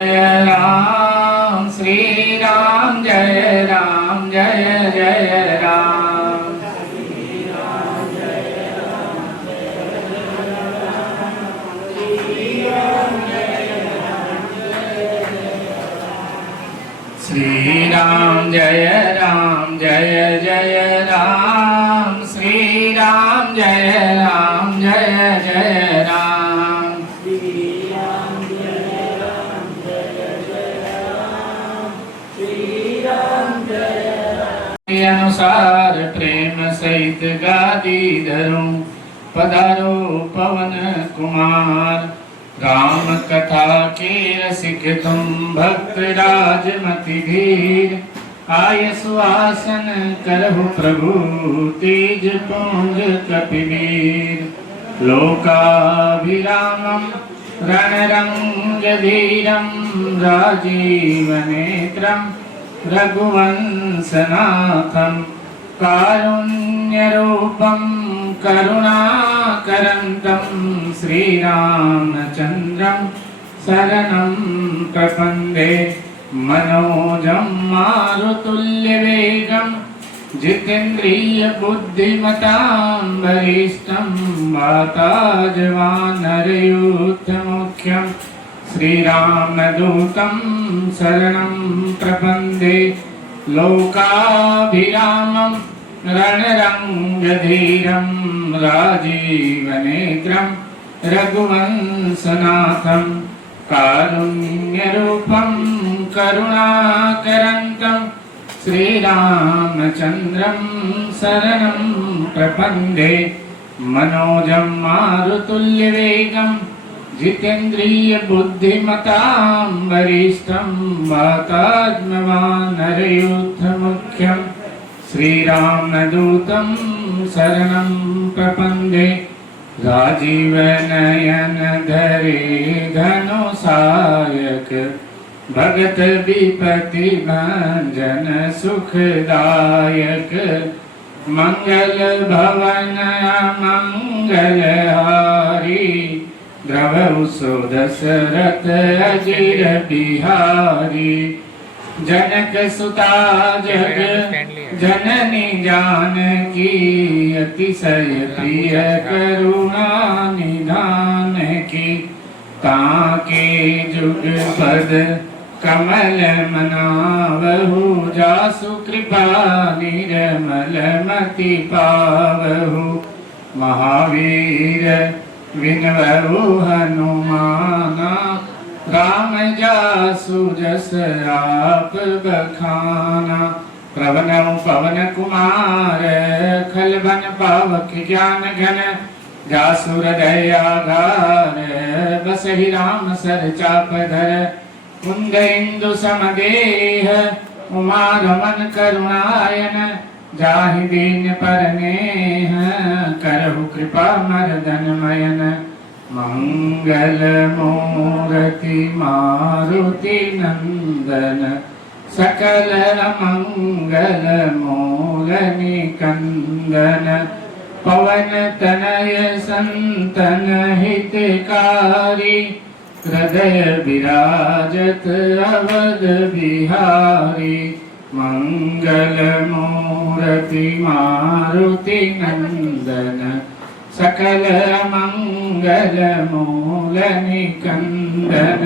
जय राम श्री राम जय राम जय जय राम श्री राम जय राम जय जय राम श्री राम जय राम जय जय राम अनुसार प्रेम सहित गादी धरूं पधारो पवन कुमार राम कथा के रसिक तुम भक्त राजमति धीर आय सुहासन करहु प्रभु तेज पुंज कपिवीर लोकाभिरामं रणरंग धीरं राजीव नेत्रं रघुवंशनाथं कारुण्यरूपं करुणाकरन्तं श्रीरामचन्द्रं शरणं प्रपन्ने मनोजं मारुतुल्यवेगं जितेन्द्रियबुद्धिमतां वरिष्ठं वाताजवानरयूथमुख्यं श्रीरामदूतं शरणं प्रपन्ने लोकाभिरामं रणरङ्गधीरं राजीवनेत्रं रघुवंशनाथं कारुण्यरूपं करुणाकरन्तं श्रीरामचन्द्रं शरणं प्रपन्ने मनोजं मारुतुल्यवेगं जितेन्द्रिय बुद्धिमतां वरिष्ठं वातात्मवानरयूथमुख्यं श्रीरामदूतं शरणं प्रपन्ने राजीवनयन धरे धनुषायक भगत विपति भंजन सुखदायक मंगल भवन मंगलहारी द्रवहु सो दशरथ अजिर बिहारी जनक सुता जग जननी जानकी अतिशय प्रिय करुणा निधान की ताके जुग पद कमल मनावहु जासु कृपा निर्मल मति पावहु महावीर विनवहु हनुमाना राम जासु जस आप बखाना प्रवनहु पवन कुमार खलबन पावक ज्ञान घन जासु हृदय आधार बसहि राम सर चापधर कुंद इंदु समदेह उमा रमन करुणायन जाहि दीन परनेह करहु कृपा मर्दन मयन मंगल मूर्ति मारुति नंदन सकल मंगल मूल निकंदन पवन तनय संतन हितकारी हृदय विराजत अवध बिहारी मंगल मूर्ति मारुति नंदन सकल मंगल मूल निकंदन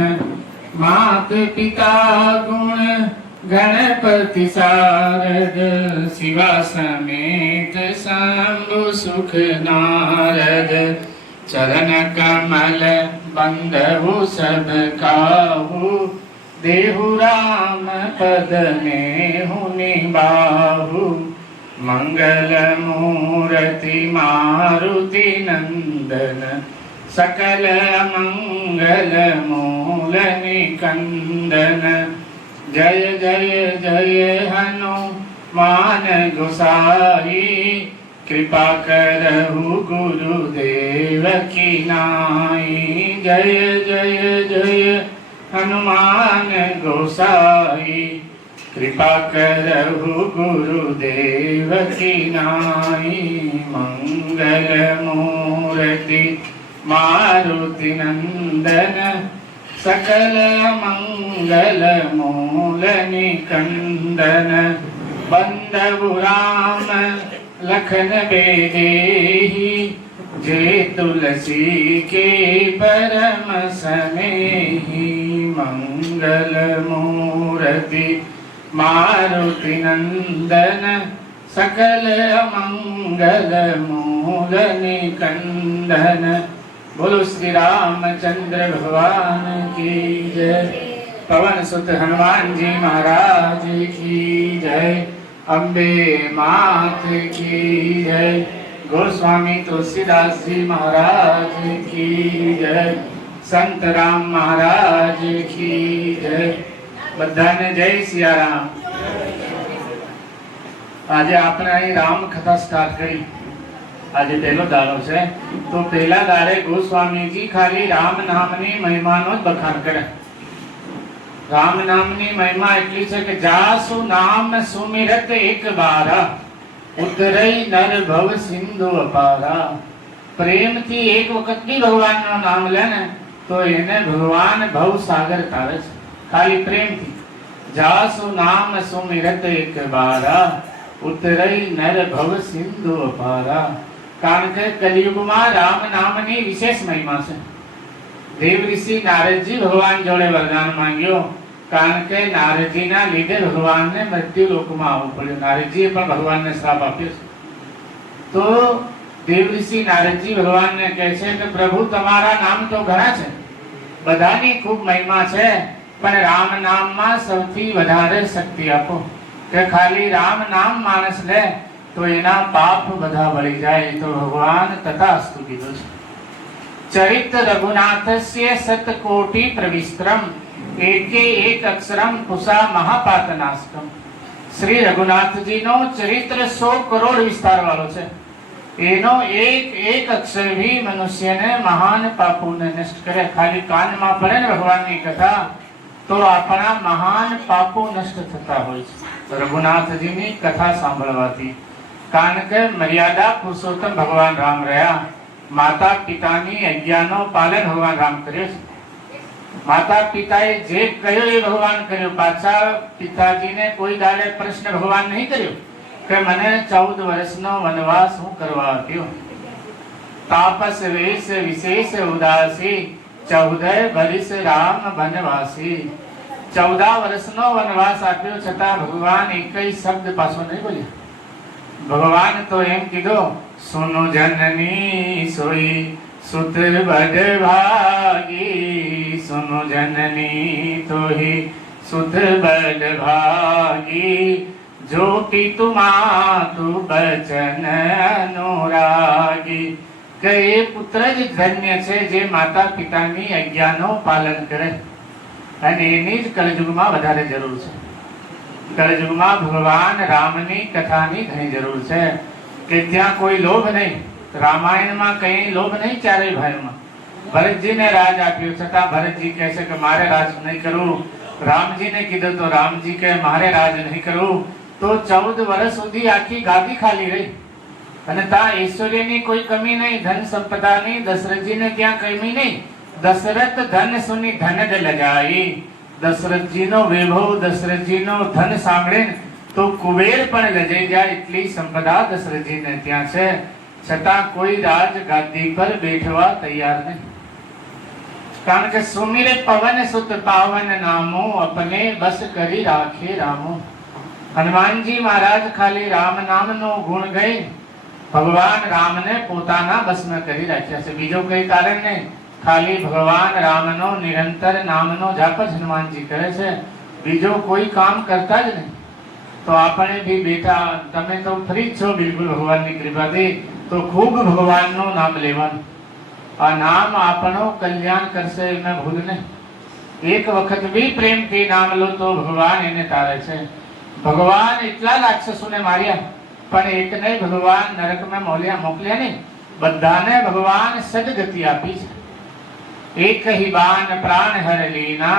मात पिता गुण गणपति सारद शिवा समेत शंभु सुख नारद चरण कमल बंधु सब काहू देहु राम पद में हुनि बाहु मंगल मूर्ति मारुति नंदन सकल मंगल मूल निकंदन जय जय जय हनुमान गोसाई कृपा करहु गुरुदेव की नाई जय जय जय हनुमान गोसाई कृपा करहु गुरुदेव की नाई मंगल मूर्ति मारुति नंदन सकल मंगल मूल निकंदन बंधु राम लखन बेदेही जे तुलसी के परम स्नेही मंगल मूर्ति मारुति नंदन सकल मंगल मूल निकंदन। बोलो श्री रामचंद्र भगवान की जय। पवन सुत हनुमान जी महाराज की जय। अम्बे मात की जय। गोस्वामी तुलसीदास जी महाराज की जय। संत राम महाराज की जय। बधाने जय सिया राम। आज आपने अहीं राम कथा स्टार्ट करी। आज पहलो दाड़ो छे तो पहला दाड़े गोस्वामी जी खाली राम नामनी महिमानो ज बखान करे। राम नामनी महिमा એટલી છે કે જાસુ નામ સુમિરત એક બારા ઉતરઈ નર ભવ સિંધુ અપારા। પ્રેમથી એક વખત બી ભગવાનનું નામ લે ને તો એને ભગવાન ભવ સાગર તારે છે। ખાલી પ્રેમથી જાસુ નામ સુમિરત એક બારા ઉતરઈ નર ભવ સિંધુ અપારા। કારણ કે કલિયુગમાં રામ નામની વિશેષ મહિમા છે। દેવ ઋષિ નારદજી ભગવાન જોડે વરદાન માંગ્યો કારણ કે નારદજીના લીધે ભગવાનને મૃત્યુ લોકમાં આવવું પડ્યું। નારદજીએ પણ ભગવાનને શ્રાપ આપ્યો છે। તો દેવ ઋષિ નારદજી ભગવાનને કહે છે કે પ્રભુ તમારા નામ તો ઘણા છે, બધાની ખૂબ મહિમા છે, પણ રામ નામમાં સૌથી વધારે શક્તિ આપો કે ખાલી રામ નામ માણસ લે तो एना पाप बधा बळी जाए। तो भगवान तथास्तु कीधुं छे। चरित्र रघुनाथस्य शतकोटि प्रविस्त्रम एके एक अक्षरम कुशा महापातनाशकम। श्री रघुनाथ जी नो चरित्र 100 करोड़ विस्तार वालो छे। एनो एक एक अक्षर भी मनुष्य ने महान पापों ने नष्ट करे। खाली कान में पड़े ने भगवान की कथा तो अपना महान पापों नष्ट थता होय छे। रघुनाथ जी की कथा सांभळवाथी कारण के मर्यादा पुरुषोत्तम भगवान राम रहा। माता पितानी आज्ञानो पालन भगवान राम कर्यो। माता पिताए जे कह्यो ए भगवान कर्यो। पाछा पिताजी ने कोई दाड़े प्रश्न भगवान नहीं कर्यो के मने 14 वर्षनो वनवास हूँ करवा आप्यो। तापस वेश विशेष उदासी 14 वर्ष राम वनवासी। 14 वर्षनो वनवास आप्यो छता भगवान एकई शब्द पाछो नहीं बोल्या। भगवान तो एम कीधो सुनो जननी सोई सुत बड़ भागी। सुनो जननी तो ही सुत बड़ भागी जो पितु मातु बचन अनुरागी। के पुत्र ज धन्य छे जे माता पितानी आज्ञानो पालन करे अने एनी ज कलयुगमां वधारे जरूर छे। कलयुगमां भगवान रामनी कथानी घणी जरूर छे के त्यां कोई लोभ नहीं। रामायण में कई लोभ नहीं चारे भाई में। भरत जी ने राज आप्यो छता भरत जी कहे छे के मारे राज नहीं करूं। राम जी ने कीधुं तो राम जी कहे मारे राज नहीं करूं। तो 14 वर्ष सुधी आखी गादी खाली रही अने ता ऐश्वर्यनी कोई कमी नहीं, धन संपदानी दशरथ जी ने त्यां कमी नहीं। दशरथ धन सुनी धन ज लगाई। दशरथ जी नो वैभव दशरथ जी नो धन सांभळे तो कुबेर पण लजाई जाय એટલી સંપદા દશરથ जी ने त्यां छे। छतां कोई राज गादी पर बैठवा तैयार नहीं। कारण के सुमिरे पवन सुत पावन नामो अपने बस करी राखे रामो। हनुमान जी महाराज खाली राम नाम नो गुण गई भगवान राम ने पोताना बस में करी राख्या छे। बीजो कई कारण नहीं। खाली भगवान रामनो निरंतर नामनो जाप ज हनुमान जी करे छे। बीजो कोई काम करता ज नहीं। तो आपणे भी बेटा तमे तो फ्री छो बिल्कुल भगवान की कृपा थी तो खूब भगवान नो नाम लेवानुं। आ नाम आपणो कल्याण करशे एमां भूल नहीं। एक वखत भी प्रेम थी नाम लो तो भगवान एने तारे छे। भगवान एटला राक्षसों ने मार्या पण एक ने भगवान नरक में मोकल्या नहीं। बधाने भगवान सदगति आपी छे। एक ही बाण प्राण हर लीना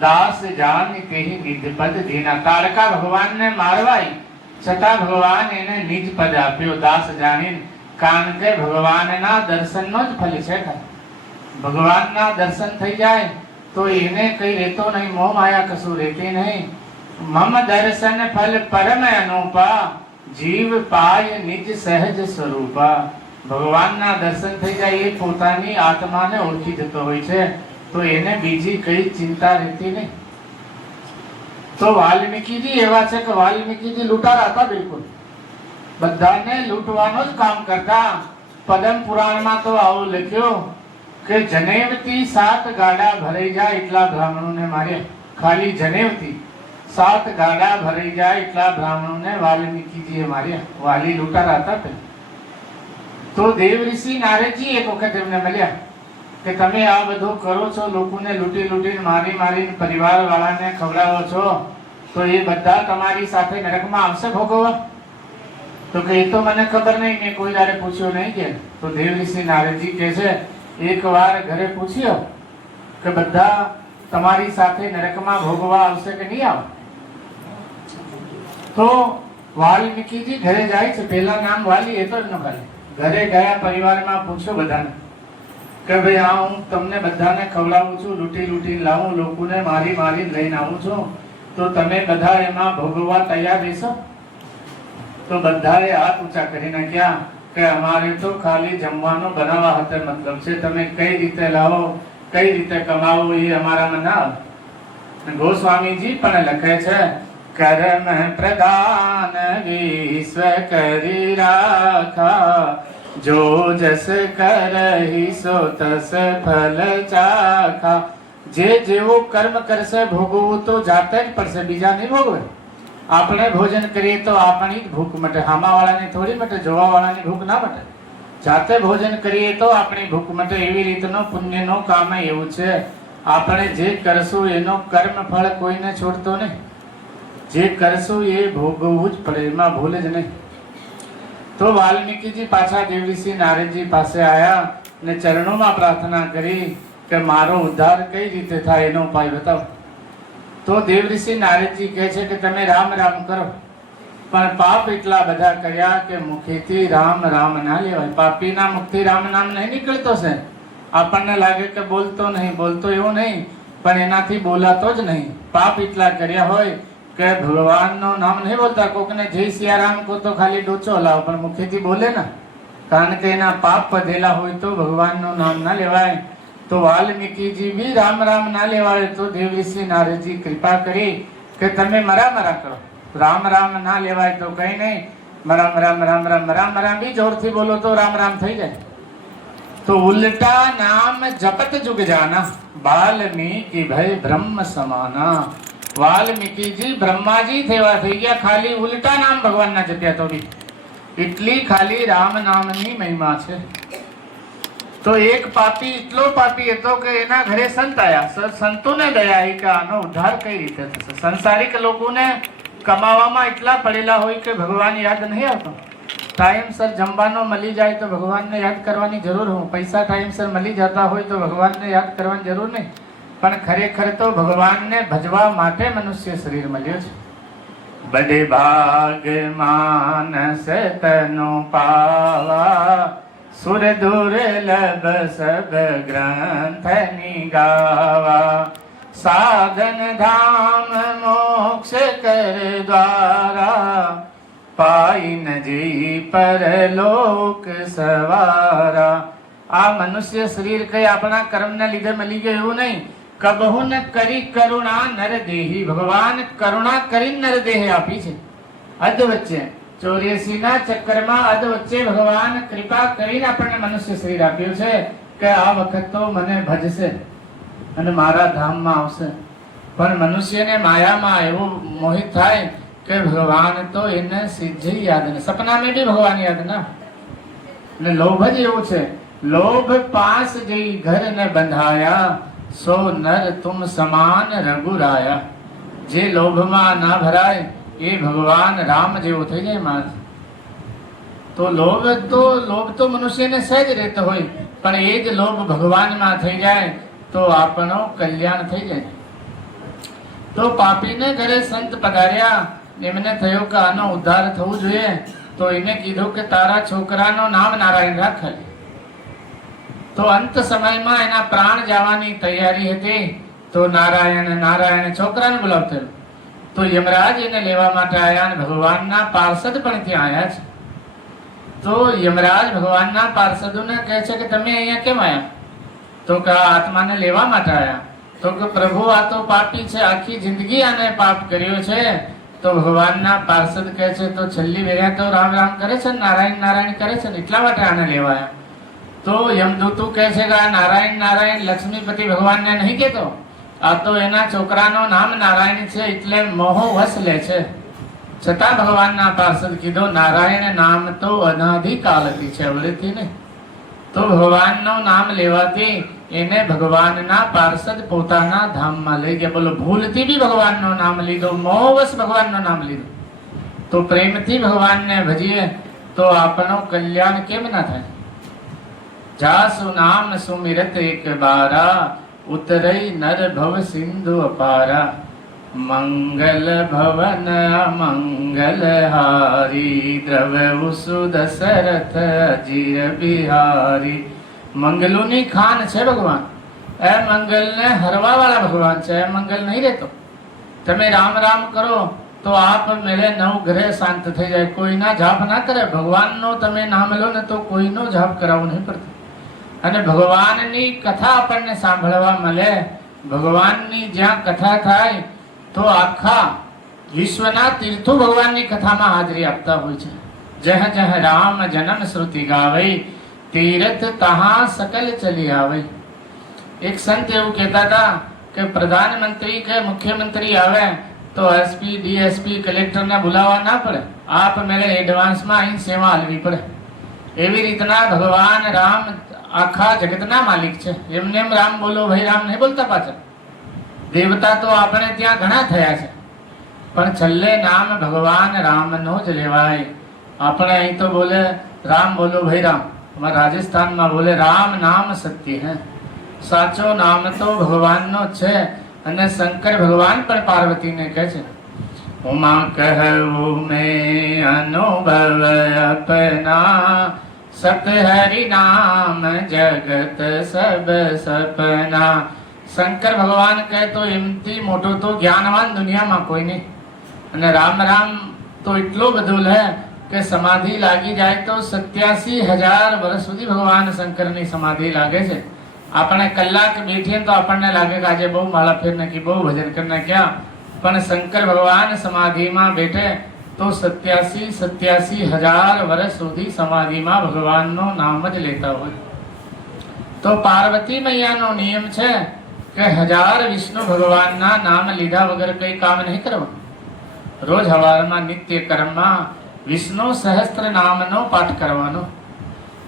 दास जान ते ही निज पद दीना। तारका भगवान ने मारवाई छता भगवान एने निज पद आप्यो दास जानी। कारण के भगवान ना दर्शन नो ज फल छे। भगवान ना दर्शन थई जाए તો એને કઈ રહેતો નહીં, મોહ માયા કશું રહેતી નહીં. મમ દર્શન ફલ પરમ અનુપા, જીવ પાય નિજ સહજ સ્વરૂપા. ભગવાનના દર્શન થઈ જાય એ પોતાની આત્માને ઓળખી જતો હોય છે, તો એને બીજી કઈ ચિંતા રહેતી નહીં. તો વાલ્મીકીજી એવા છે કે વાલ્મીકીજી લૂંટારા હતા, બિલકુલ બધાને લૂંટવાનો જ કામ કરતા. પદમ પુરાણમાં તો આવું લખ્યું કે જનેવથી 7 ગાડા ભરાઈ જાય એટલા બ્રાહ્મણોને માર્યા. ખાલી જનેવથી 7 ગાડા ભરાઈ જાય એટલા બ્રાહ્મણોને વાલ્મીકીજીએ માર્યા. વાલી લૂંટારા હતા. તો દેવ ઋષિ નારદજી એક વખત એમને મળ્યા કે તમે આ બધું કરો છો, લોકોને લૂંટી લૂંટીને મારી મારીને પરિવાર વાળાને ખવડાવો છો, તો એ બધા તમારી સાથે નરકમાં આવશે ભોગવવા? તો કે એ તો મને ખબર નહીં, મેં કોઈ દાડે પૂછ્યું નહીં. કે તો દેવ ઋષિ નારદજી કહે છે એક વાર ઘરે પૂછ્યો કે બધા તમારી સાથે નરકમાં ભોગવા આવશે કે નહીં આવે? તો વાલ્મીકીજી ઘરે જાય છે. પહેલા નામ વાલી એ તો જ ન કરે. ઘરે ગયા, પરિવારમાં પૂછ્યું બધાને કે ભાઈ આ હું તમને બધાને ખવડાવું છું, લૂંટી લૂંટી લાવું, લોકોને મારી મારી લઈને આવું છું, તો તમે બધા એમાં ભોગવવા તૈયાર રહેશો? તો બધાએ હાથ ઊંચા કરી નાખ્યા કે અમારે તો ખાલી જમવાનું બનાવવા હાથે મતલબ છે, તમે કઈ રીતે લાવો, કઈ રીતે કમાવો એ અમારામાં ના આવે. ગોસ્વામીજી પણ લખે છે કર્મ પ્રધાન વિશ્વ કરી રાખા, જો જસ કરહી સો તસ ફલ ચાખા. જે જેવો કર્મ કરશે ભોગવવું તો જાતે જ પડશે, બીજા નહીં ભોગવે. આપણે ભોજન કરીએ તો આપણી જ ભૂખ મટે, હામાવાળાની થોડી મટે, જોવાવાળાની ભૂખ ના મટે. જાતે ભોજન કરીએ તો આપણી ભૂખ મટે. એવી રીતનો પુણ્યનો કામ એવું છે, આપણે જે કરશું એનો કર્મ ફળ કોઈને છોડતો નહીં. જે કરશું એ ભોગવવું જ પડે, એમાં ભૂલ જ નહીં. તો વાલ્મીકીજી પાછા દેવ ઋષિ નારદજી પાસે આવ્યા ને ચરણોમાં પ્રાર્થના કરી કે મારો ઉદ્ધાર કઈ રીતે થાય એનો ઉપાય બતાવો. તો દેવ ઋષિ નારદજી કહે છે કે તમે રામ રામ કરો, પણ પાપ એટલા બધા કર્યા કે મુખેથી રામ રામ ના લેવાય. પાપીના મુખથી રામ નામ નહીં નીકળતો છે. આપણને લાગે કે બોલતો નહીં, બોલતો એવું નહીં, પણ એનાથી બોલાતો જ નહીં. પાપ એટલા કર્યા હોય કે ભગવાનનું નામ નહીં બોલતા. કોકને જય સિયારામ કહો તો ખાલી ડોચો હલાવો, પણ મુખેથી બોલે ના, કારણ કે એના પાપ પધેલા હોય તો ભગવાનનું નામ ના લેવાય. તો વાલ્મીકીજી બી રામ રામ ના લેવાય. તો દેવ ઋષિ નારદજી કૃપા કરી કે તમે મરા મરા કરો. રામ રામ ના લેવાય તો કઈ નહીં, રામ રામ રામ રામ રામ રામ બી જોરથી બોલો તો રામ રામ થઈ જાય. તો ઉલટા નામ જપત જુગ જાના, વાલ્મીકી ભય બ્રહ્મ સમાના. વાલ્મીકીજી બ્રહ્માજી થયા થઈ ગયા, ખાલી ઉલટા નામ ભગવાનના જપ્યા. તો બી એટલી ખાલી રામ નામની મહિમા છે. તો એક પાપી એટલો પાપી હતો કે એના ઘરે સંત આયા. સંતોને દયા આવી કે આનો ઉદ્ધાર કઈ રીતે થશે. સંસારિક લોકોને કમાવામાં એટલા પડેલા હોય કે ભગવાન યાદ નહીં આવતો. ટાઈમસર જમવાનો મળી જાય તો ભગવાનને યાદ કરવાની જરૂર હોય, પૈસા ટાઈમસર મળી જતા હોય તો ભગવાનને યાદ કરવાની જરૂર નહીં. પણ ખરેખર તો ભગવાનને ભજવા માટે મનુષ્ય શરીર મળ્યો છે. બડે ભાગ માનસ તનો પાવા, સુર દુર્લભ સબ ગ્રંથ નિગાવા. સાધન ધામ મોક્ષ કર દ્વારા, પાઈ ન જી પરલોક સવારા. આ મનુષ્ય શરીર કઈ આપણા કર્મના લીધે મળી ગયું એવું નહીં. કબહુ ન કરી કરુણા નર દેહી. ભગવાન કરુણા કરી નર દેહ આપી છે. અધ વચ્ચે 84 ના ચક્કરમાં અધ વચ્ચે ભગવાન કૃપા કરીને આપણને મનુષ્ય શરીર આપ્યું છે કે આ વખત તો મને ભજશે અને મારા ધામમાં આવશે. પણ મનુષ્યને માયામાં એવું મોહિત થાય કે ભગવાન તો એને સીધે યાદ ને, સપનામાં બી ભગવાન યાદ ના. ને લોભ જ એવું છે. લોભ પાસ જઈ ઘર ને બંધાયા, સો નર તુમ સમાન રઘુરાયા. જે લોભમાં ના ભરાય એ ભગવાન રામ જેવો થઈ જાય માણસ. તો લોભ તો મનુષ્યને સહેજ રહેતો હોય, પણ એ જ લોભ ભગવાનમાં થઈ જાય તો આપણો કલ્યાણ થઈ જાય. તો પાપીને ઘરે સંત પધાર્યા. એમને થયું કે આનો ઉદ્ધાર થવું જોઈએ. તો એને કીધું કે તારા છોકરાનું નામ નારાયણ રાખ. તો અંત સમયમાં એના પ્રાણ જવાની તૈયારી હતી. તો તો નારાયણ નારાયણ છોકરાને બોલાવતેલું. તો યમરાજ એને લેવા માટે આવ્યા અને ભગવાનના પાર્ષદ પણ ત્યાં આવ્યા છે. તો યમરાજ ભગવાનના પાર્ષદોને કહે છે કે તમે અહીંયા કેમ આવ્યા? તો કે આ આત્માને લેવા માટે આવ્યા. તો કે પ્રભુ આ તો પાપી છે, આખી જિંદગી આને પાપ કર્યો છે. તો ભગવાનના પાર્ષદ કહે છે તો છેલ્લી વેળા તો રામ રામ કરે છે, નારાયણ નારાયણ કરે છે ને, એટલા માટે આને લેવા આવ્યા. તો યમદૂતો કહે છે કે આ નારાયણ નારાયણ લક્ષ્મીપતિ ભગવાનને નહીં કહેતો, આ તો એના છોકરાનું નામ નારાયણ છે એટલે મોહ વશ લે છે. છતાં ભગવાનના પાર્ષદ કીધો નારાયણ નામ તો અનાદિકાલથી છે, અવળેથી નહીં. તો ભગવાનનું નામ લેવાથી એને ભગવાનના પાર્ષદ પોતાના ધામમાં લઈ ગયા. બોલો, ભૂલથી બી ભગવાનનું નામ લીધું, મોહવશ ભગવાનનું નામ લીધું. તો પ્રેમથી ભગવાનને ભજીએ તો આપણું કલ્યાણ કેમ ના થાય? જાસુ નામ સુમિરત એક બારા, ઉતરઈ નર ભવ સિંધુ અપારા. મંગલ ભવન મંગલ હારી, દ્રવ ઉસુ દશરથ અજીર બિહારી. મંગલોની ખાન છે ભગવાન. એ મંગલને હરવા વાળા ભગવાન છે. એ મંગલ નહીં રહેતો. તમે રામ રામ કરો તો આપ મેળે નવ ગ્રહ શાંત થઈ જાય. કોઈના જાપ ના કરે. ભગવાનનો તમે નામ લો ને તો કોઈનો જાપ કરાવવો નહીં પડતો. અને ભગવાનની કથા આપણને સાંભળવા મળે. ભગવાનની જ્યાં કથા થાય તો આખા વિશ્વના તીર્થો ભગવાનની કથામાં હાજરી આપતા હોય છે. જહ જહ રામ જન્મ શ્રુતિ ગાવે, તીર્થ તહા સકલ ચલી આવે. એક સંત એવું કહેતા હતા કે પ્રધાનમંત્રી કે મુખ્યમંત્રી આવે તો એસપી ડીએસપી કલેક્ટરને બોલાવવા ના પડે, આપ મેળે એડવાન્સમાં અહીં સેવા આલવી પડે. એવી રીતના ભગવાન રામ આખા જગતના માલિક છે. એમને એમ રામ બોલો ભાઈ રામ નહીં બોલતા પાછળ. દેવતા તો આપણે ત્યાં ઘણા થયા છે, પણ છેલ્લે નામ ભગવાન રામનો જ લેવાય. આપણે અહીં તો બોલે રામ બોલો ભાઈ રામ, અમારા રાજસ્થાનમાં બોલે રામ નામ સત્ય હે. સાચો નામ તો ભગવાનનો છે. અને શંકર ભગવાન પણ પાર્વતીને કહે છે, ઉમા કહું મેં અનુભવ અપના, સત હરિ નામ જગત સબ સપના. શંકર ભગવાન કહે તો એમથી મોટો તો જ્ઞાનવાન દુનિયામાં કોઈ નહીં. અને રામ રામ તો એટલો બધો લે કે સમાધિ લાગી જાય તો 87,000 વર્ષ સુધી ભગવાન શંકરની સમાધિ લાગે છે. આપણે કલાક બેઠીએ તો આપણને લાગે કે આજે બહુ માળા ફેર નાખી, બહુ ભજન કરી નાખ્યા. પણ શંકર ભગવાન સમાધિમાં બેઠે તો 87,000 વર્ષ સુધી સમાધિમાં ભગવાનનું નામ જ લેતા હોય. તો પાર્વતી મૈયાનો નિયમ છે કે 1000 વિષ્ણુ ભગવાનના નામ લીધા વગર કઈ કામ નહીં કરવાનું. રોજ સવારમાં નિત્ય કર્મમાં વિષ્ણુ સહસ્ત્ર નામનો પાઠ કરવાનો.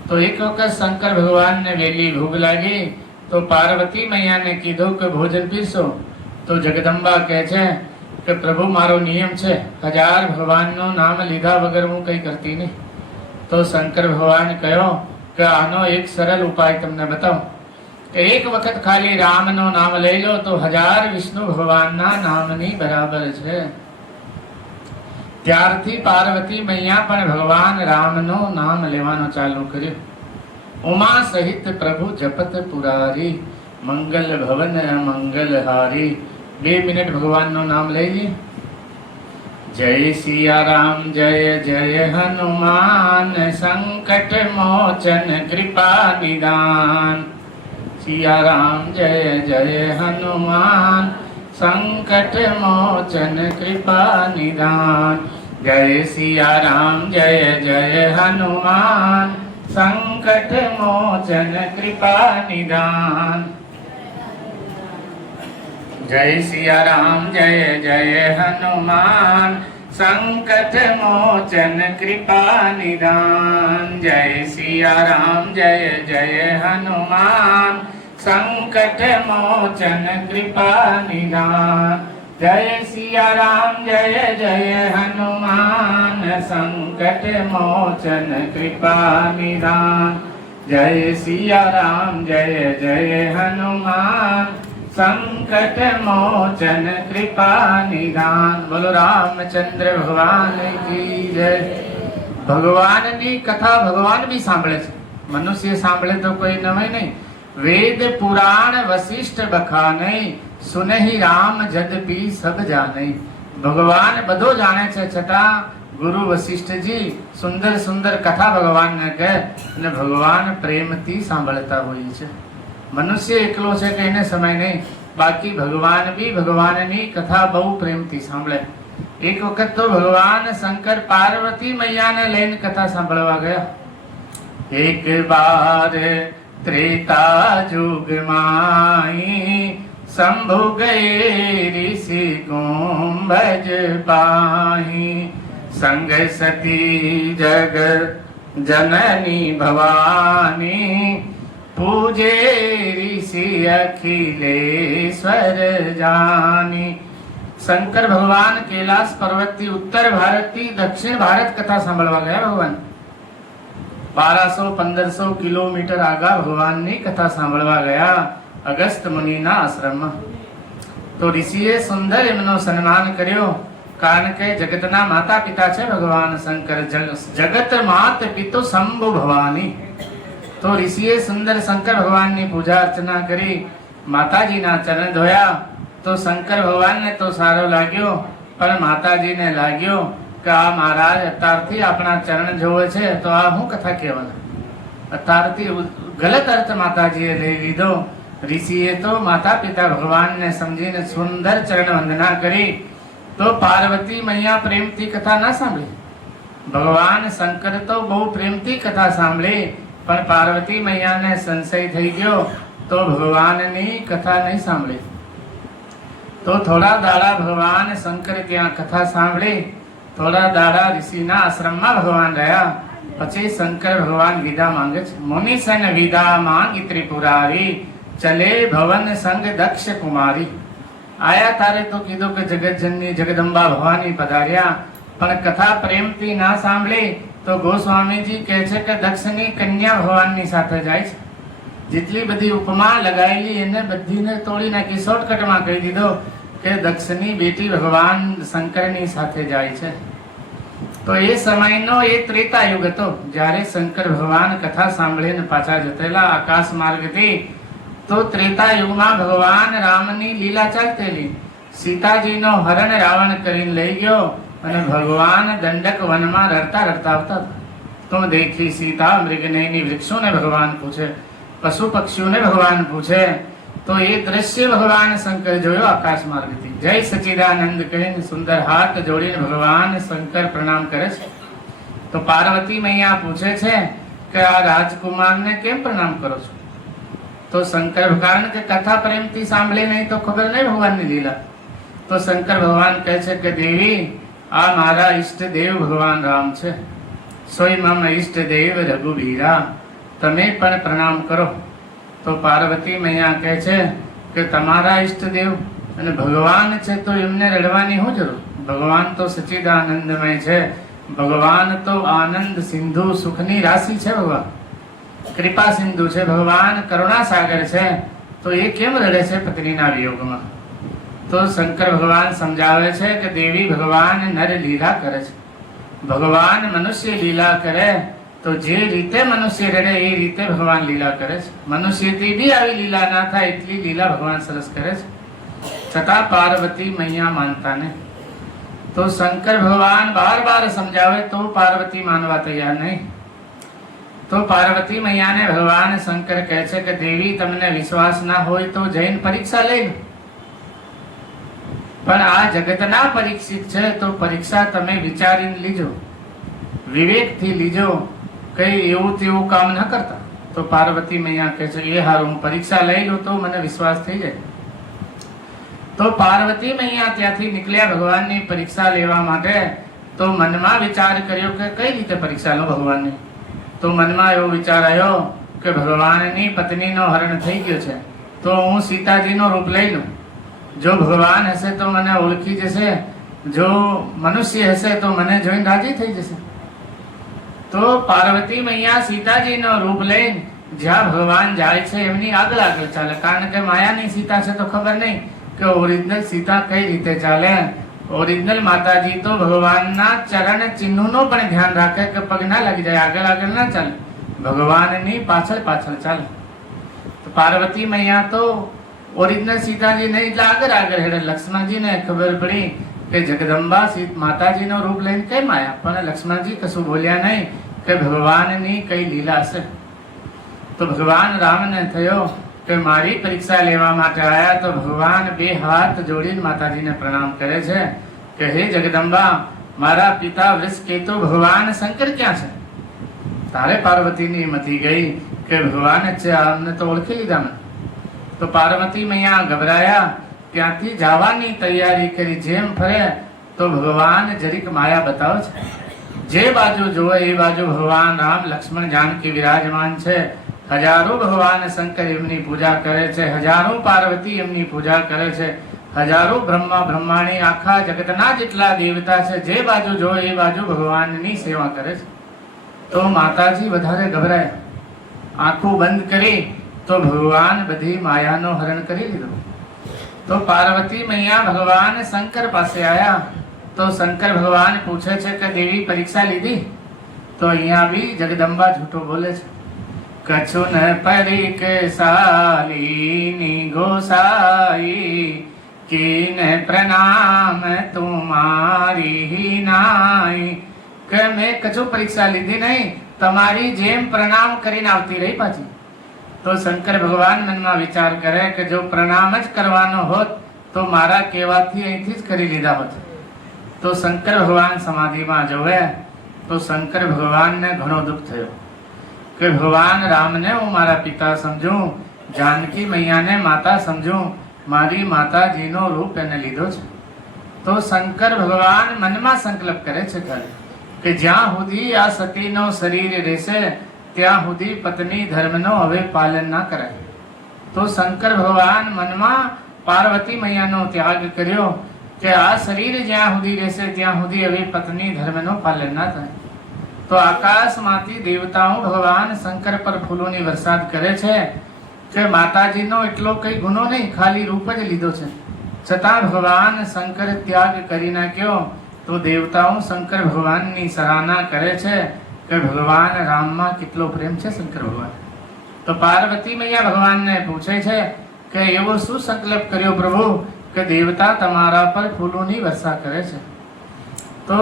તો એક વખત શંકર ભગવાનને વેલી ભૂખ લાગી તો પાર્વતી મૈયાને કીધું કે ભોજન પીરસો. તો જગદંબા કહે છે કે પ્રભુ મારો નિયમ છે, 1000 ભગવાનનું નામ લીધા વગર હું કઈ કરતી નહીં. તો શંકર ભગવાન કહ્યો કે આનો એક સરળ ઉપાય તમને બતાવું કે એક વખત ખાલી રામનું નામ લઈ લો તો 1000 વિષ્ણુ ભગવાનના નામની બરાબર છે. ત્યારથી પાર્વતી મૈયા પણ ભગવાન રામનું નામ લેવાનું ચાલુ કર્યું. ઉમા સહિત પ્રભુ જપત પુરારી, મંગલ ભવન મંગલ હારી. 2 મિનિટ ભગવાનનું નામ લઈ લે. જય સિયા રામ જય જય હનુમાન, સંકટ મોચન કૃપા નિદાન. સિયા રામ જય જય હનુમાન, સંકટ મોચન કૃપા નિદાન. જય સિયા રામ જય જય હનુમાન, સંકટ મોચન કૃપા નિદાન. જય સિયા રામ જય જય હનુમાન, સંકટ મોચન કૃપા નિદાન. જય સિયા રામ જય જય હનુમાન, સંકટ મોચન કૃપા નિદાન. જય સિયા રામ જય જય હનુમાન, સંકટ મોચન કૃપા નિદાન. જય સિયા રામ જય જય હનુમાન, સંકટ મોચન કૃપા નિદાન. બોલો રામચંદ્ર ભગવાન કી જય. ભગવાનની કથા ભગવાન બી સાંભળે છે, મનુષ્ય સાંભળે તો કોઈ નવાય નહીં. વેદ પુરાણ વશિષ્ઠ બખાને, સુનેહી રામ જદપી સબ જાને. ભગવાન બધો જાણે છે છતાં ગુરુ વશિષ્ઠજી સુંદર સુંદર કથા ભગવાનને કહે અને ભગવાન પ્રેમથી સાંભળતા હોય છે. મનુષ્ય એકલો છે કે એને સમય નહીં, બાકી ભગવાન બી ભગવાનની કથા બહુ પ્રેમથી સાંભળે. એક વખત તો ભગવાન શંકર પાર્વતી મૈયાને લઈને કથા સાંભળવા ગયા. એક બાર ત્રેતા જુગમાઈ શંભુ ગયે ઋષિ કુંભજ પાહી. સંગ સતી જગ જનની ભવાની પૂજે ઋષિ અખિલેશ્વર જાની. શંકર ભગવાન કૈલાસ પર્વતથી ઉત્તર ભારતથી દક્ષિણ ભારત કથા સાંભળવા ગયા. ભગવાન 1200-1500 કિલોમીટર આગા ભગવાનની કથા સાંભળવા ગયા અગસ્ત મુનિના આશ્રમમાં. તો ઋષિએ સુંદર એમનો સન્માન કર્યો, કારણ કે જગતના માતા પિતા છે ભગવાન શંકર. જગત માત પિતો શંભુ ભવાની. તો ઋષિએ સુંદર શંકર ભગવાનની પૂજા અર્ચના કરી, માતાજીના ચરણ ધોયા. તો શંકર ભગવાનને તો સારો લાગ્યો, પણ માતાજીને લાગ્યો કે આ મહારાજ અત્યારથી આપણા ચરણ જોવે છે તો આ હું કથા કહેવાના. અત્યારથી ગલત અર્થ માતાજીએ લઈ લીધો. ઋષિએ તો માતા પિતા ભગવાનને સમજીને સુંદર ચરણ વંદના કરી. તો પાર્વતી મૈયા પ્રેમથી કથા ના સાંભળી. ભગવાન શંકર તો બહુ પ્રેમથી કથા સાંભળી, પણ પાર્વતી મૈયાને સંશય થઈ ગયો તો ભગવાનની કથા નહીં સાંભળી. તો થોડા દાડા ભગવાન શંકર ત્યાં કથા સાંભળી. થોડા દાડા ઋષિના આશ્રમમાં ભગવાન રહ્યા. પછી શંકર ભગવાન વિદા માંગે છે. મુનિસન વિદા માંગી ત્રિપુરારી ચલે ભવન સંગ દક્ષ કુમારી. આયા તારે તો કીધું કે જગતજનની જગદંબા ભવાની પધાર્યા, પણ કથા પ્રેમથી ના સાંભળી. તો ગોસ્વામીજી કહે છે કે દક્ષની કન્યા ભગવાનની સાથે જાય છે. જેટલી બધી ઉપમા લગાવેલી એને બધીને તોડી નાખી. શોર્ટકટમાં કહી દીધો કે દક્ષની બેટી ભગવાન શંકરની સાથે જાય છે. તો એ સમયનો એ ત્રેતા યુગ હતો, જ્યારે શંકર ભગવાન કથા સાંભળીને પાછા જતેલા આકાશ માર્ગથી. તો ત્રેતા યુગમાં ભગવાન રામની લીલા ચાલતેલી. સીતાજીનો હરણ રાવણ કરીને લઈ ગયો અને ભગવાન દંડક વનમાં રડતા રડતા આવતા. તુમ દેખી સીતા મૃગનયની. વૃક્ષોને ભગવાન પૂછે, પશુ પક્ષીઓને ભગવાન પૂછે. તો એ દ્રશ્ય ભગવાન શંકર જોયો આકાશ માર્ગથી. જય સચિદાનંદ કહીને સુંદર હાથ જોડીને ભગવાન શંકર પ્રણામ કરે છે. તો પાર્વતી મૈયા પૂછે છે કે આ રાજકુમારને કેમ પ્રણામ કરો છો? તો શંકર ભગવાન કે કથા પ્રેમથી સાંભળી નહીં તો ખબર નહીં ભગવાનની લીલા. તો શંકર ભગવાન કહે છે કે દેવી, આ મારા ઈષ્ટ દેવ ભગવાન રામ છે. સોય મમ ઈષ્ટ દેવ રઘુવીરા, તમે પણ પ્રણામ કરો. તો પાર્વતી મૈયા કહે છે કે તમારા ઈષ્ટદેવ અને ભગવાન છે તો એમને રડવાની શું જરૂર? ભગવાન તો સચ્ચિદાનંદમય છે. ભગવાન તો આનંદ સિંધુ સુખની રાશિ છે. ભગવાન કૃપા સિંધુ છે. ભગવાન કરુણા સાગર છે. તો એ કેમ રડે છે પત્નીના વિયોગમાં? તો શંકર ભગવાન સમજાવે છે કે દેવી, ભગવાન નર લીલા કરે છે. ભગવાન મનુષ્ય લીલા કરે તો જે રીતે મનુષ્ય રડે એ રીતે ભગવાન લીલા કરે છે. મનુષ્યથી બી આવી લીલા ના થાય એટલી લીલા ભગવાન સરસ કરે છે. છતાં પાર્વતી મૈયા માનતા ને. તો શંકર ભગવાન બાર બાર સમજાવે તો પાર્વતી માનવા તૈયાર નહીં. તો પાર્વતી મૈયાને ભગવાન શંકર કહે છે કે દેવી, તમને વિશ્વાસ ના હોય તો જૈન પરીક્ષા લઈ લો. પણ આ જગતના પરીક્ષિત છે તો પરીક્ષા તમે વિચારીને લીજો, વિવેકથી લીજો. કઈ એવું તેવું કામ ન કરતા. તો પાર્વતી મૈયા કહે છે એ હારું, હું પરીક્ષા લઈ લઉં તો મને વિશ્વાસ થઈ જાય. તો પાર્વતી મૈયા ત્યાંથી નીકળ્યા ભગવાનની પરીક્ષા લેવા માટે. તો મનમાં વિચાર કર્યો કે કઈ રીતે પરીક્ષા લો ભગવાનની. તો મનમાં એવો વિચાર આવ્યો કે ભગવાનની પત્નીનો હરણ થઈ ગયો છે તો હું સીતાજીનો રૂપ લઈ લઉં. જો ભગવાન હશે તો મને ઓળખી જશે, જો મનુષ્ય હશે તો મને જોઈને રાજી થઈ જશે. તો પાર્વતી મૈયા સીતાજીનો રૂપ લઈને જ્યાં ભગવાન જાય છે એમની આગળ આગળ ચાલે. કારણ કે માયાની સીતા છે તો ખબર નહીં કે ઓરિજિનલ સીતા કઈ રીતે ચાલે. ઓરિજિનલ માતાજી તો ભગવાનના ચરણ ચિહ્નોનો પણ ધ્યાન રાખે કે પગ ના લાગી જાય, આગળ આગળ ના ચાલે, ભગવાનની પાછળ પાછળ ચાલે. તો પાર્વતી મૈયા તો ઓરિજિનલ સીતાજી નહીં એટલે આગળ આગળ હેડે. લક્ષ્મણજીને ખબર પડી કે જગદંબા માતાજીનો રૂપ લઈને કેમ આવ્યા, પણ લક્ષ્મણજી કશું બોલ્યા નહીં કે ભગવાનની કઈ લીલા છે. તો ભગવાન રામને થયો કે મારી પરીક્ષા લેવા માટે આવ્યા. તો ભગવાન બે હાથ જોડીને માતાજીને પ્રણામ કરે છે કે હે જગદંબા, મારા પિતા વૃષકેતુ ભગવાન શંકર ક્યાં છે? તારે પાર્વતીની મતી ગઈ કે ભગવાન જ છે, અમને તો ઓળખી લીધા મને. તો પાર્વતી મૈયા ગભરાયા, ત્યાંથી જવાની તૈયારી કરી. જેમ ફરે તો ભગવાન જરીક માયા બતાવે છે. જે બાજુ જોવે એ બાજુ ભગવાન રામ લક્ષ્મણ જાનકી વિરાજમાન છે. હજારો ભગવાન શંકર એમની પૂજા કરે છે, હજારો પાર્વતી એમની પૂજા કરે છે, હજારો બ્રહ્માણી આખા જગતના જેટલા દેવતા છે, જે બાજુ જોવે એ બાજુ ભગવાનની સેવા કરે છે. તો માતાજી વધારે ગભરાયા, આંખો બંધ કરી તો ભગવાન બધી માયાનો હરણ કરી લીધો. તો પાર્વતી મૈયા ભગવાન શંકર પાસે આવ્યા. તો શંકર ભગવાન પૂછે છે કે દેવી પરીક્ષા લીધી? તો અહીંયા બી જગદંબા જૂઠો બોલે છે. કછુન પરીક્ષાલીની ગોસાઈ, કીને પ્રણામ તુમારી નાઈ. કે મેં કછું પરીક્ષા લીધી નહીં, તમારી જેમ પ્રણામ કરીને આવતી રહી પાછી. તો શંકર ભગવાન મનમાં વિચાર કરે કે જો પ્રણામ જ કરવાનો હોત તો મારા કહેવાથી અહીંથી જ કરી લીધા હોત. તો શંકર ભગવાન સમાધિમાં જોવે તો શંકર ભગવાનને ઘણો દુઃખ થયો કે ભગવાન રામને હું મારા પિતા સમજું, જાનકી મૈયાને માતા સમજું, મારી માતાજીનો રૂપ એને લીધો છે. તો શંકર ભગવાન મનમાં સંકલ્પ કરે છે કે જ્યાં સુધી આ સતીનો શરીર રહેશે ત્યાં સુધી પત્ની ધર્મનો હવે પાલન ના કરાય. તો શંકર ભગવાન મનમાં પાર્વતી મૈયાનો ત્યાગ કર્યો કે આ શરીર જ્યાં સુધી રહેશે ત્યાં સુધી હવે પત્ની ધર્મનો પાલન ના થાય. તો આકાશમાંથી દેવતાઓ ભગવાન શંકર પર ફૂલોની વરસાદ કરે છે કે માતાજીનો એટલો કઈ ગુનો નહીં, ખાલી રૂપ જ લીધો છે, છતાં ભગવાન શંકર ત્યાગ કરી નાખ્યો. તો દેવતાઓ શંકર ભગવાનની સરાહના કરે છે કે ભગવાન રામમાં કેટલો પ્રેમ છે શંકર ભગવાન. તો પાર્વતી મૈયા ભગવાનને પૂછે છે કે એવો શું સંકલ્પ કર્યો પ્રભુ કે દેવતા તમારા પર ફૂલોની વર્ષા કરે છે? તો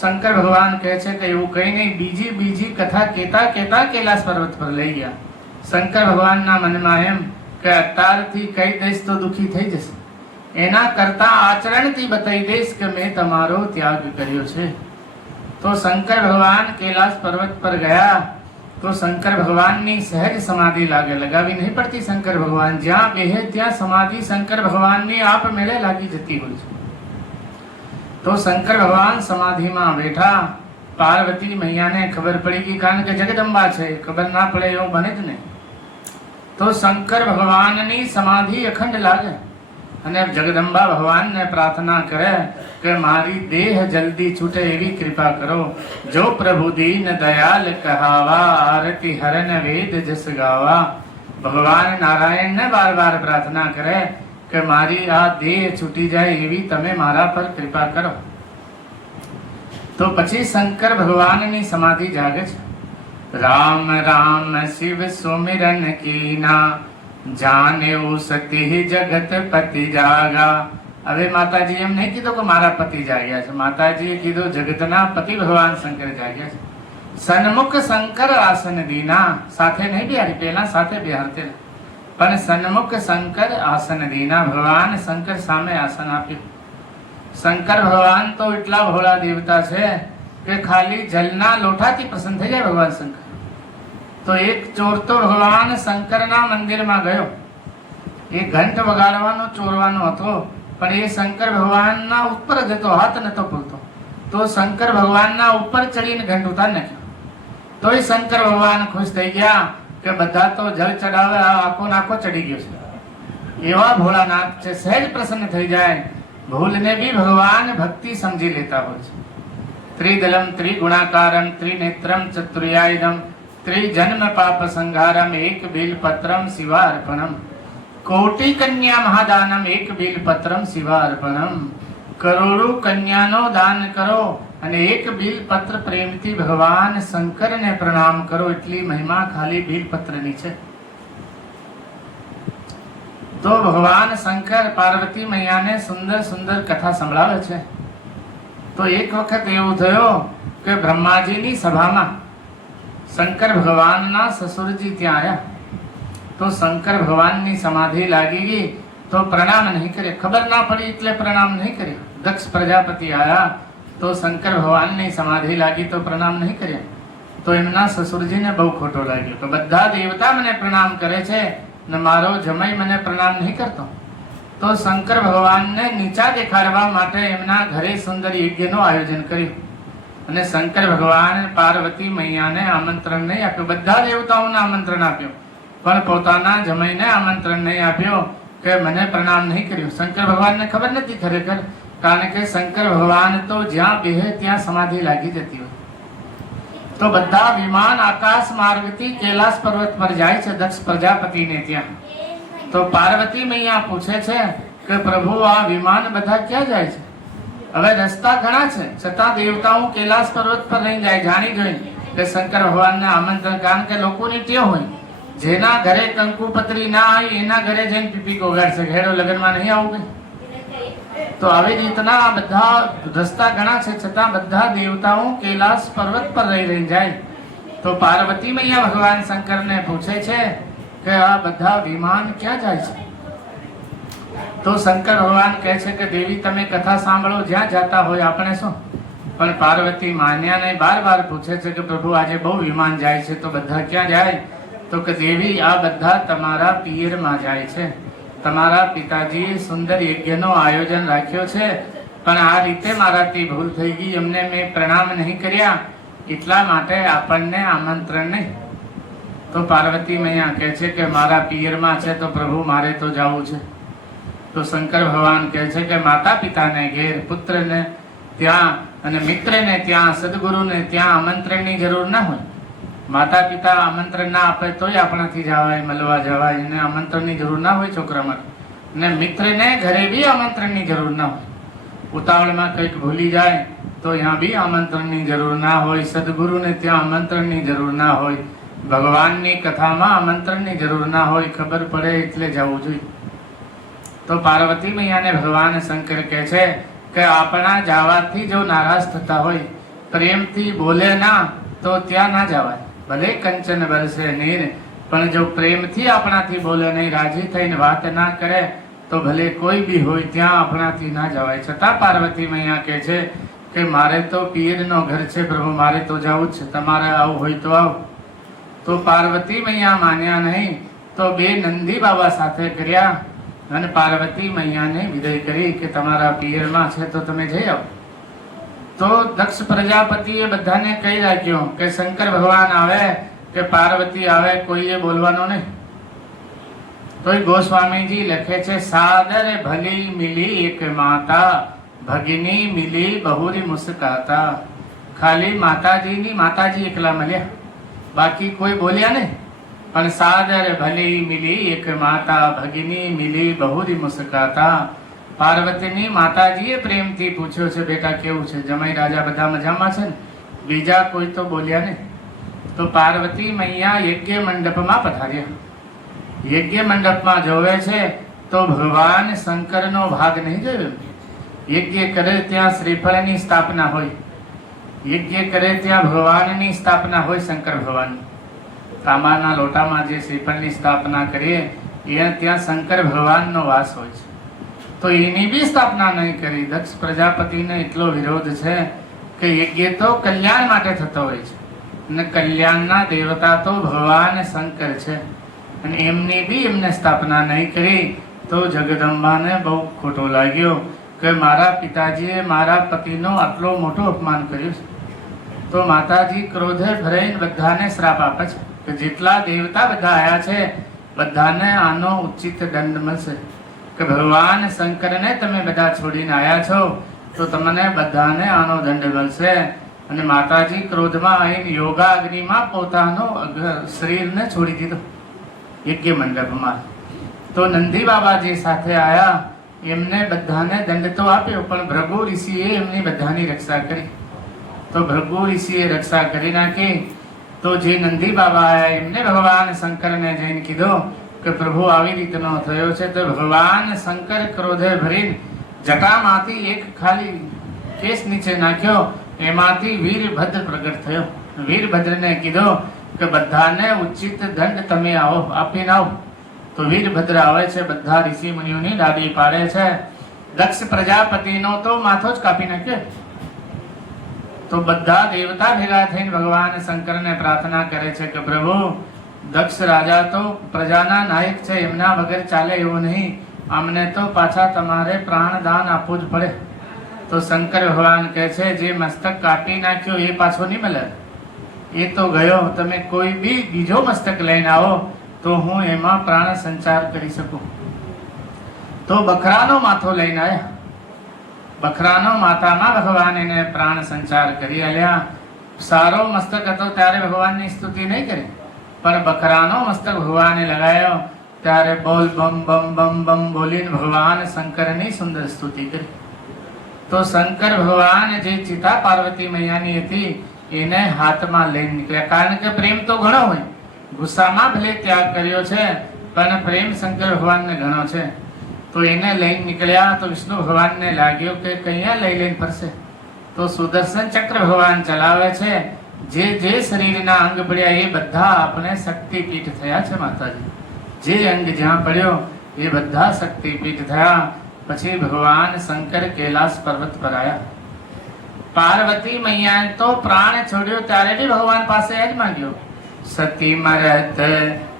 શંકર ભગવાન કહે છે કે એવું કઈ નહીં, બીજી કથા કેતા કેતા કૈલાસ પર્વત પર લઈ ગયા. શંકર ભગવાનના મનમાં એમ કે અત્યારથી કઈ દઈશ તો દુઃખી થઈ જશે, એના કરતા આચરણથી બતાવી દઈશ કે મેં તમારો ત્યાગ કર્યો છે. તો શંકર ભગવાન કૈલાસ પર્વત પર ગયા. તો શંકર ભગવાનની સહેજ સમાધિ લગાવી નહીં પડતી. શંકર ભગવાન જ્યાં બેહે ત્યાં સમાધિ શંકર ભગવાનની આપમેળે લાગી જતી હોય છે. તો શંકર ભગવાન સમાધિમાં બેઠા. પાર્વતી મૈયાને ખબર પડી ગઈ, કારણ કે જગદંબા છે, ખબર ના પડે એવું બને જ નહીં. તો શંકર ભગવાનની સમાધિ અખંડ લાગે અને જગદંબા ભગવાનને પ્રાર્થના કરે કે મારી દેહ જલ્દી છૂટે એવી કૃપા કરો. જો પ્રભુ દીન દયાલ કહાવા, આરતી હરન વેદ જસ ગાવા. ભગવાન નારાયણને બાર બાર પ્રાર્થના કરે કે મારી આ દેહ છૂટી જાય એવી તમે મારા પર કૃપા કરો. તો પછી શંકર ભગવાનની સમાધિ જાગે છે. રામ રામ શિવ સુમિરન કીના, જાનેઉ સતી જગત પતિ જાગા. હવે માતાજી એમ નહીં કીધું કે મારા પતિ જાગ્યા છે, માતાજીએ કીધું જગતના પતિ ભગવાન શંકર જાગ્યા છે. સન્મુખ શંકર આસન દીના, સાથે નહીં બિહારી, પહેલા સાથે બિહારતે, પણ સન્મુખ શંકર આસન દીના. ભગવાન શંકર સામે આસન આપ્યું. શંકર ભગવાન તો એટલા ભોળા દેવતા છે કે ખાલી જલના લોટાથી પ્રસન્ન થઈ જાય ભગવાન શંકર. તો એક ચોર તો ભગવાન શંકરના મંદિરમાં ગયો. એ ઘંટ વગાડવાનો ચોરવાનો હતો, પણ એ શંકર ભગવાનના ઉપર જ હતો, હાથ નતો પૂરતો. તો શંકર ભગવાનના ઉપર ચડીને ઘંટ ઉતાર નાખ્યો. તોય શંકર ભગવાન ખુશ થઈ ગયા કે બધા તો જળ ચડાવે, આખો નાખો ચડી ગયો છે. એવા ભોળાનાથ છે, સહેજ પ્રસન્ન થઈ જાય. ભૂલને બી ભગવાન ભક્તિ સમજી લેતા હોય છે. ત્રિદલમ ત્રિગુણાકારમ ત્રિનેત્રમ ચતુર્યાયુધમ ત્રિજન્મ પાપ સંહારમ એક બિલપત્રમ શિવાર્પણમ. કોટી કન્યા મહાદાનમ એક બિલપત્રમ શિવાર્પણમ. કરોડો કન્યાનો દાન કરો અને એક બિલપત્ર પ્રેમથી ભગવાન શંકરને પ્રણામ કરો. એટલી મહિમા ખાલી બિલપત્રની છે. તો ભગવાન શંકર પાર્વતી મૈયાને સુંદર સુંદર કથા સંભળાવે છે. તો એક વખત એવું થયો કે બ્રહ્માજીની સભામાં શંકર ભગવાનના સસુરજી ત્યાં આવ્યા. તો શંકર ભગવાનની સમાધિ લાગી ગઈ તો પ્રણામ નહીં કરે, ખબર ના પડી એટલે પ્રણામ નહીં કરે. દક્ષ પ્રજાપતિ આવ્યા તો શંકર ભગવાનની સમાધિ લાગી તો પ્રણામ નહીં કર્યા. તો એમના સસુરજીને બહુ ખોટો લાગ્યો કે બધા દેવતા મને પ્રણામ કરે છે ને મારો જમાઈ મને પ્રણામ નહીં કરતો. તો શંકર ભગવાનને નીચા દેખાડવા માટે એમના ઘરે સુંદર યજ્ઞનું આયોજન કર્યું. અને શંકર ભગવાન પાર્વતી મૈયાને આમંત્રણ નહીં આપ્યું. બધા દેવતાઓને આમંત્રણ આપ્યું પણ પોતાના જમાઈને આમંત્રણ નહીં આપ્યું કે મને પ્રણામ નહીં કર્યું. શંકર ભગવાનને ખબર નથી ખરેખર, કારણ કે શંકર ભગવાન તો જ્યાં બેહે ત્યાં સમાધિ લાગી જતી હોય. તો બધા વિમાન આકાશ માર્ગથી કૈલાસ પર્વત પર જાય છે દક્ષ પ્રજાપતિને ત્યાં. તો પાર્વતી મૈયા પૂછે છે કે પ્રભુ આ વિમાન બધા ક્યાં જાય છે? હવે રસ્તા ઘણા છે છતાં દેવતાઓ કૈલાસ પર્વત પર નહીં જાય. જાણી જોઈ કે શંકર ભગવાનને આમંત્રણ, કારણ કે લોકોની ટેવ હોય જેના ઘરે કંકુપત્રી ના હોય એના ઘરે જઈને પીપી કોગાડશે, ઘેડો લગ્નમાં નહીં આવું કઈ. તો આવી રીતના બધા રસ્તા ઘણા છે છતાં બધા દેવતાઓ કૈલાસ પર્વત પર રહી જાય. તો પાર્વતી મૈયા ભગવાન શંકરને પૂછે છે કે આ બધા વિમાન ક્યાં જાય છે? તો શંકર ભગવાન કહે છે કે દેવી તમે કથા સાંભળો, જ્યાં જતા હોય આપણે શું. પણ પાર્વતી માન્યાને બાર પૂછે છે કે પ્રભુ આજે બહુ વિમાન જાય છે તો બધા ક્યાં જાય? તો કે દેવી આ બધા તમારા પિયરમાં જાય છે. તમારા પિતાજીએ સુંદર યજ્ઞનો આયોજન રાખ્યો છે પણ આ રીતે મારાથી ભૂલ થઈ ગઈ, એમને મેં પ્રણામ નહીં કર્યા એટલા માટે આપણને આમંત્રણ નહીં. તો પાર્વતી મૈયા કહે છે કે મારા પિયરમાં છે તો પ્રભુ મારે તો જવું છે. તો શંકર ભગવાન કહે છે કે માતા પિતાને ઘેર, પુત્રને ત્યાં અને મિત્રને ત્યાં, સદગુરુને ત્યાં આમંત્રણની જરૂર ના હોય. માતા પિતા આમંત્રણ ના આપે તોય આપણાથી જવાય, મળવા જવાય, એને આમંત્રણની જરૂર ના હોય છોકરા માટે. ને મિત્રને ઘરે બી આમંત્રણની જરૂર ના હોય. ઉતાવળમાં કંઈક ભૂલી જાય તો ત્યાં બી આમંત્રણની જરૂર ના હોય. સદગુરુને ત્યાં આમંત્રણની જરૂર ના હોય. ભગવાનની કથામાં આમંત્રણની જરૂર ના હોય. ખબર પડે એટલે જવું જોઈએ. તો પાર્વતી મૈયાને ભગવાન શંકર કહે છે કે આપણા જવાથી જો નારાજ થતા હોય, પ્રેમથી બોલે ના તો ત્યાં ના જવાય. ભલે કંચન બરસે નીર, પણ જો પ્રેમથી આપણાથી બોલે નહીં, રાજી થઈને વાત ના કરે તો ભલે કોઈ બી હોય ત્યાં આપણાથી ના જવાય. છતાં પાર્વતી મૈયા કહે છે કે મારે તો પિયરનો ઘર છે પ્રભુ, મારે તો જવું જ છે, તમારે આવું હોય તો આવો. તો પાર્વતી મૈયા માન્યા નહીં તો બે નંદી બાબા સાથે કર્યા અને પાર્વતી મૈયાને વિદાય કરી કે તમારા પિયરમાં છે તો તમે જઈ આવો. તો દક્ષ પ્રજાપતિએ બધાને કહી રાખ્યું કે શંકર ભગવાન આવે કે પાર્વતી આવે કોઈએ બોલવાનો નહીં. તો ગોસ્વામીજી લખે છે સાદર ભલી મિલી એક માતા, ભગિની મિલી બહુરી મુસ્કાતા. ખાલી માતાજી એકલા મળ્યા, બાકી કોઈ બોલ્યા નહીં. પણ સાદર ભલી મિલી એક માતા, ભગિની મિલી બહુરી મુસ્કાતા. પાર્વતીની માતાજીએ પ્રેમથી પૂછ્યો છે બેટા કેવું છે? જમાઈ રાજા બધા મજામાં છે ને? બીજા કોઈ તો બોલ્યા નહીં. તો પાર્વતી મૈયા યજ્ઞ મંડપમાં પધાર્યા. યજ્ઞ મંડપમાં જોવે છે તો ભગવાન શંકરનો ભાગ નહીં જોયો. યજ્ઞ કરે ત્યાં શ્રીફળની સ્થાપના હોય, યજ્ઞ કરે ત્યાં ભગવાનની સ્થાપના હોય. શંકર ભગવાન તાંબાના લોટામાં જે શ્રીફળની સ્થાપના કરીએ ત્યાં શંકર ભગવાનનો વાસ હોય છે. તો એની બી સ્થાપના નહીં કરી. દક્ષ પ્રજાપતિને એટલો વિરોધ છે કે યજ્ઞ તો કલ્યાણ માટે થતો હોય છે અને કલ્યાણના દેવતા તો ભગવાન શંકર છે અને એમને સ્થાપના નહીં કરી. તો જગદંબાને બહુ ખોટો લાગ્યો કે મારા પિતાજીએ મારા પતિનો આટલો મોટો અપમાન કર્યું છે. તો માતાજી ક્રોધે ભરાઈને બધાને શ્રાપ આપે છે કે જેટલા દેવતા બધા આયા છે બધાને આનો ઉચિત દંડ મળશે. કે ભગવાન શંકરને તમે બધા છોડીને આવ્યા છો તો તમને બધાને આનો દંડ મળશે. અને માતાજી ક્રોધમાં આવીને યોગાગ્નિમાં પોતાનો શરીરને છોડી દીધો યજ્ઞ મંડપમાં. તો નંદી બાબાજી સાથે આયા, એમને બધાને દંડ તો આપ્યો પણ ભૃગુ ઋષિએ એમની બધાની રક્ષા કરી. તો ભૃગુ ઋષિએ રક્ષા કરી નાખી. તો જે નંદી બાબા આયા એમને ભગવાન શંકરને જઈને કીધો કે પ્રભુ આવી રીતનો થયો છે. તો ભગવાન શંકર ક્રોધે ભરીને જટામાંથી એક ખાલી કેસ નીચે નાખ્યો, એમાંથી વીરભદ્ર પ્રગટ થયો. વીરભદ્રને કીધો કે બધાને ઉચિત દંડ તમે આવો આપીને આવો. તો વીરભદ્ર આવે છે, બધા ઋષિ મુનિઓની દાડી પાડે છે. દક્ષ પ્રજાપતિનો તો માથો જ કાપી નાખ્યો. તો બધા દેવતા ભેગા થઈને ભગવાન શંકરને પ્રાર્થના કરે છે કે પ્રભુ, દક્ષ રાજા તો પ્રજાના નાયક છે, એમના વગર ચાલે એવું નહીં, અમને તો પાછા તમારે પ્રાણદાન આપવું જ પડે. તો શંકર ભગવાન કહે છે, જે મસ્તક કાપી નાખ્યો એ પાછો નહીં મળે, એ તો ગયો. તમે કોઈ બી બીજો મસ્તક લઈને આવો તો હું એમાં પ્રાણ સંચાર કરી શકું. તો બકરાનો માથો લઈને આવ્યા. બકરાનો માથામાં ભગવાન એને પ્રાણ સંચાર કરી આલ્યા. સારો મસ્તક હતો ત્યારે ભગવાનની સ્તુતિ નહીં કરી, પણ બકરાનો મસ્તક ભગવાને લગાવ્યો ત્યારે બોલ બમ બમ બમ બમ બોલીને ભગવાન શંકરની સુંદર સ્તુતિ કરી. તો શંકર ભગવાન જે ચિતા પાર્વતી મૈયાની હતી એને હાથમાં લઈને નીકળ્યા. કારણ કે પ્રેમ તો ઘણો હોય, ગુસ્સામાં ભલે ત્યાગ કર્યો છે પણ પ્રેમ શંકર ભગવાનને ઘણો છે. તો એને લઈને નીકળ્યા. તો વિષ્ણુ ભગવાનને લાગ્યો કે કયા લઈને ફરશે. તો સુદર્શન ચક્ર ભગવાન ચલાવે છે. જે જે શરીરના અંગ પડ્યા એ બધા આપણે શક્તિપીઠ થયા છે માતાજી. જે અંગ જ્યાં પડ્યો એ બધા શક્તિપીઠ થયા. પછી ભગવાન શંકર કૈલાસ પર્વત પર આવ્યા. પાર્વતી મૈયાએ તો પ્રાણ છોડ્યો ત્યારે બી ભગવાન પાસે જ માંગ્યો, સતી મરત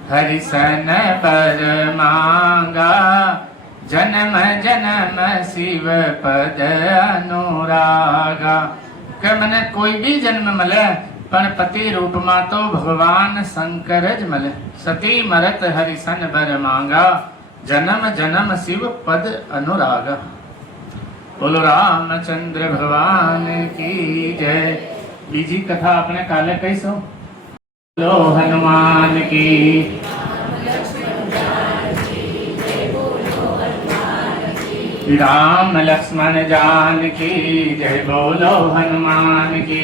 હરિસન પર માંગા, જન્મ જન્મ શિવ પદ અનુરાગા. કે મને કોઈ બી જન્મ મળે પણ પતિ રૂપમાં તો ભગવાન શંકર જ મળે. સતી મરત હરિસન પર માંગા, જન્મ જન્મ શિવ પદ અનુરાગા. બોલો રામચંદ્ર ભગવાન કી જય. બીજી કથા આપણે કાલે કહીશું. બોલો હનુમાન કી. राम लक्ष्मण जानकी जय, बोलो हनुमान की.